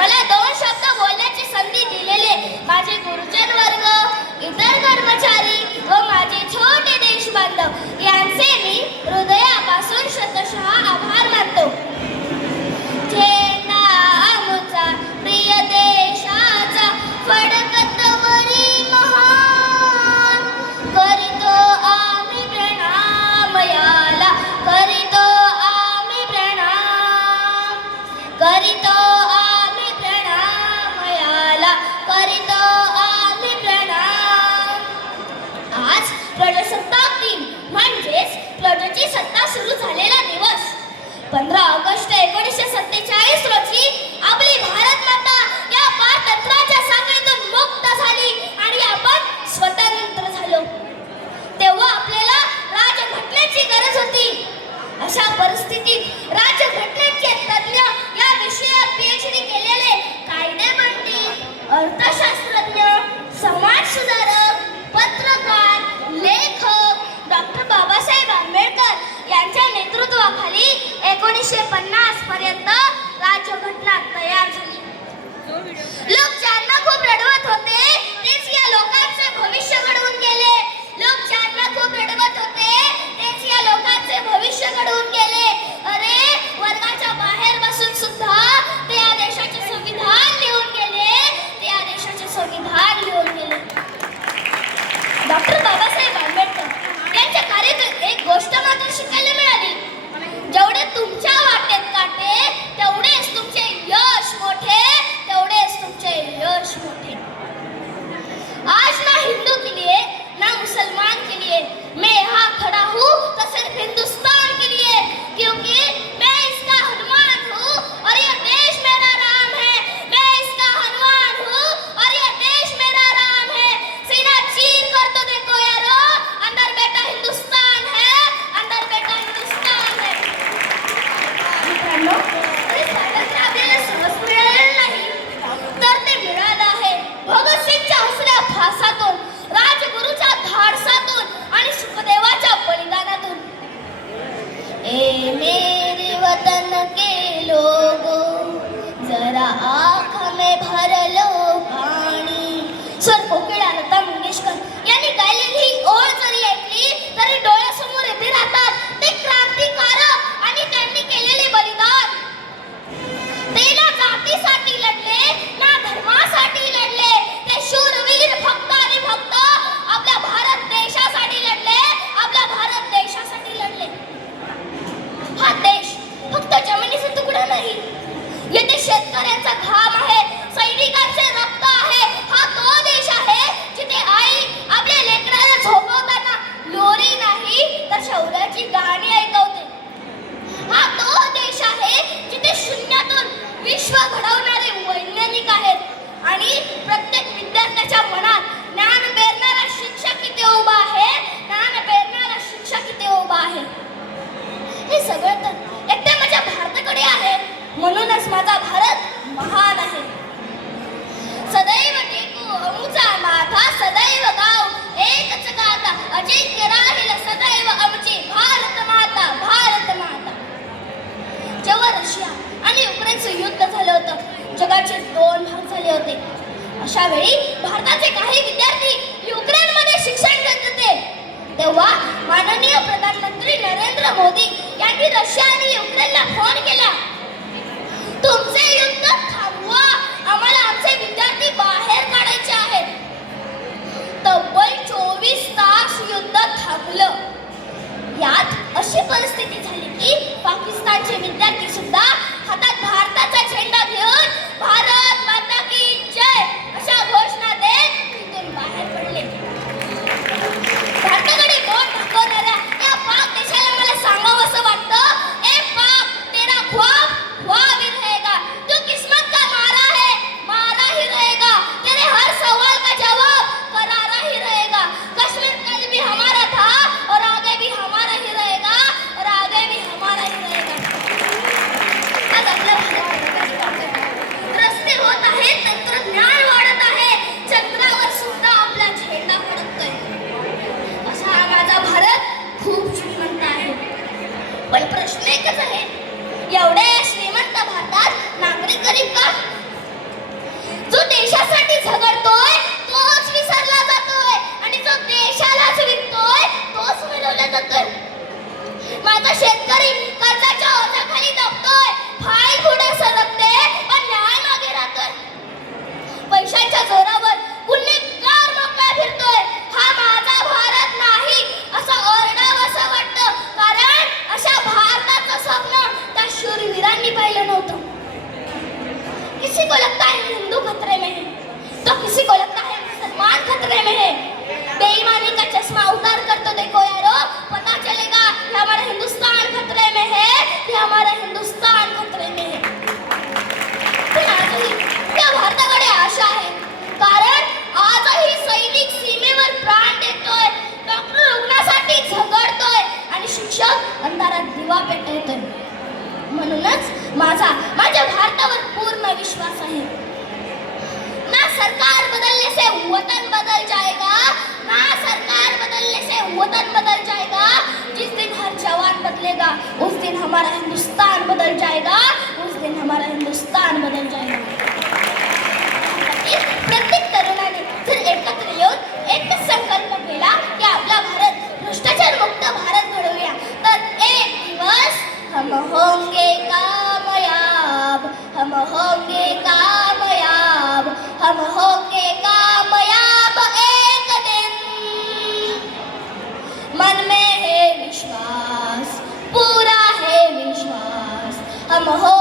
मला 2 शब्द बोलण्याची संधी दिलेले माझे गुरुजन वर्ग, इतर कर्मचारी व माझे छोटे देशबांधव यांचे मी हृदयापासून शतशः आभार मानतो. झेंडा आमचा प्रिय देशाचा फडकतवरी महान, करीतो आम्ही प्रणाम याला, करीतो आम्ही प्रणाम, करीतो आम्ही प्रणाम याला, करीतो आम्ही प्रणाम. आज प्रजासत्ताक दिन म्हणजेच प्रजेची सत्ता सुरू झालेला दिवस. 15 ऑगस्ट 1947 रोजी आपली भारत माता या पारतंत्र्याच्या साखळीतून मुक्त झाली आणि आपण स्वतंत्र झालो. तेव्हा आपल्याला राज्यघटनेची गरज होती. अशा परिस्थितीत राज्यघटनेचे तज्ञ या विषयात PhD केलेले कायदेमंत्री, अर्थशास्त्रज्ञ, समाज सुधारक, पत्रकार, लेखक डॉक्टर बाबासाहेब आंबेडकर यांच्या नेतृत्वाखाली 1950 पर्यंत राज्यघटना तयार झाली. लोक ज्यांना खूप रडवत होते तेच या लोकांचे भविष्य घडवून गेले. लोक ज्यांना खूप रडवत होते तेच या लोकांचे भविष्य घडवून गेले. अरे, वर्गाच्या बाहेर बसून सुद्धा ते या देशाचे संविधान लिहून गेले. ते या देशाचे संविधान लिहून गेले. डॉक्टर बाबासाहेब आंबेडकर यांच्या कार्यातून एक गोष्ट मात्र शिकायला मिळाली. जेवढे तुमच्या वाटेत काटे तेवढेच तुमचे यश मोठे, तेवढेच तुमचे यश मोठे. आज ना हिंदू के लिए ना मुसलमान के लिए मैं यहाँ खड़ा हूँ तो सिर्फ हिंदुस्तान के लिए, क्योंकि मैं इसका हनुमान हूँ और ये देश मेरा राम है. मैं इसका हनुमान हूँ और ये देश मेरा राम है. सीना चीर कर तो देखो यारो, अंदर बेटा हिंदुस्तान है, अंदर बेटा हिंदुस्तान है. मित्रांनो, हे स्वातंत्र्य आपल्याला सहज मिळालेलं नाही, तर ते मिळालं आहे भगतसिंगच्या हसऱ्या फासातून, राजगुरूच्या धाडसातून आणि सुखदेवाच्या बलिदानातून. ए मेरे वतन के लोगों, जरा आँख में भर लो पाणी. सर कोकिळा लता मंगेशकर यांनी गायलेली ही ओळ जरी ऐकली तरी डोळ्यासमोर येते राहतात ते क्रांतिकारक आणि त्यांनी केलेले बलिदान. ते ना जातीसाठी लढले ना धर्मासाठी लढले. ते शूरवीर फक्त आणि फक्त आपल्या भारत देशासाठी लढले, आपल्या भारत देशासाठी लढले. हा देश फक्त जमिनीचा तुकडा नाही, येथे शेतकऱ्यांचा घाम आहे, सैनिकांचे रक्त आहे. हा तो देश आहे जिथे आई आपल्या लेकराला झोपवताना लोरी नाही तर शौर्याची गाणी ऐकवते. हा तो देश आहे जिथे शून्यातून विश्व घडवणारे वैज्ञानिक आहेत आणि प्रत्येक विद्यार्थ्याच्या मनात ज्ञान पेरणारा शिक्षक किती उभा आहे, ज्ञान पेरणारा शिक्षक किती उभा आहे. हे सगळं तर एकटे माझ्या भारताकडे आहे, म्हणूनच माझा भारत महान आहे. सदैव टेकू अमुचा माथा, सदैव गाव एकच गाथा, अजिंक्य राहील सदैव आमची भारत माता, भारत माता. जेव्हा रशिया आणि युक्रेनचं युद्ध झालं होतं, जगाचे 2 भाग झाले होते. अशा वेळी भारताचे काही विद्यार्थी युक्रेनमध्ये शिक्षण घेत होते. तेव्हा माननीय प्रधानमंत्री नरेंद्र मोदी यांनी रशिया आणि युक्रेनला फोन केला, तुमचे युद्ध थांबवा, आम्हाला आमचे विद्यार्थी बाहेर काढायचे आहेत. तब्बल 24 तास युद्ध थांबलं. यात अशी परिस्थिती झाली की पाकिस्तानचे विद्यार्थी सुद्धा हातात भारताचा झेंडा घेऊन भारत माता की जय अशा घोषणा देत तिथून बाहेर पडले. भारताकडे बोट दाखवणाऱ्या या पाक देशाला मला सांगावं असं वाटतं, ए पाक, तेरा ख्वाब ख्वाब ही रहेगा, तू किस्मत का मारा है, मारा ही रहेगा, तेरे हर सवाल का जवाब करारा ही रहेगा. कश्मीर कल भी हमारा था और आगे भी हमारा ही रहेगा, और आगे भी हमारा ही रहेगा. आज आपल्या भारतात रस्ते होत आहेत, तंत्रज्ञान वाढत आहे, चंद्रावर सुद्धा आपला झेंडा फडकतोय. असा हा माझा भारत खूप श्रीमंत आहे. पण प्रश्न एकच आहे, एवढ्या श्रीमंत भारतात नागरिक गरीब का? देशासाठी झगडतोय तोच विसरला जातोय आणि जो देशालाच विकतोय तोच मिळवला जातोय. माझा शेतकरी कर्जाच्या ओझ्याखाली दबतोय, फाईल पुढे सरकते पण न्याय मागे राहतोय. पैशांच्या जोरावर गुन्हेगार मोकळा फिरतोय. हा माझा भारत नाही असं ओरडावं असं वाटतं, कारण अशा भारताचं स्वप्न त्या शूरवीरांनी पाहिलं नव्हतं. किसी को लगता है हिंदू खतरे में है, तो किसी को लगता है मुसलमान खतरे में है. बेईमानी का चश्मा उतार कर तो देखो यारो, पता चलेगा कि हमारा हिंदुस्तान खतरे में है, कि हमारा हिंदुस्तान खतरे में है. पण आजही त्या भारताकडे आशा आहे, कारण आजही सैनिक सीमेवर प्राण देतोय, डॉक्टर रुग्णासाठी झगडतोय आणि शिक्षक अंधारात दिवा पेटवतोय. म्हणूनच माझ्या भारतावर पूर्ण विश्वास आहे. ना सरकार बदलने से वतन बदल जाएगा, ना सरकार बदलने से वतन बदल जाएगा. जिस दिन हर जवान बदलेगा उस दिन हमारा हिंदुस्तान बदल जाएगा, उस दिन हमारा हिंदुस्तान बदल जाएगा. प्रत्येक तरुणाने जर एकत्र येऊन एकच संकल्प केला की आपला भारत भ्रष्टाचार मुक्त भारत घडवूया, तर एक दिवस हम होंगे कामयाब, हम होंगे कामयाब, हम होंगे कामयाब एक दिन. मन में है विश्वास, पूरा है विश्वास, हम हो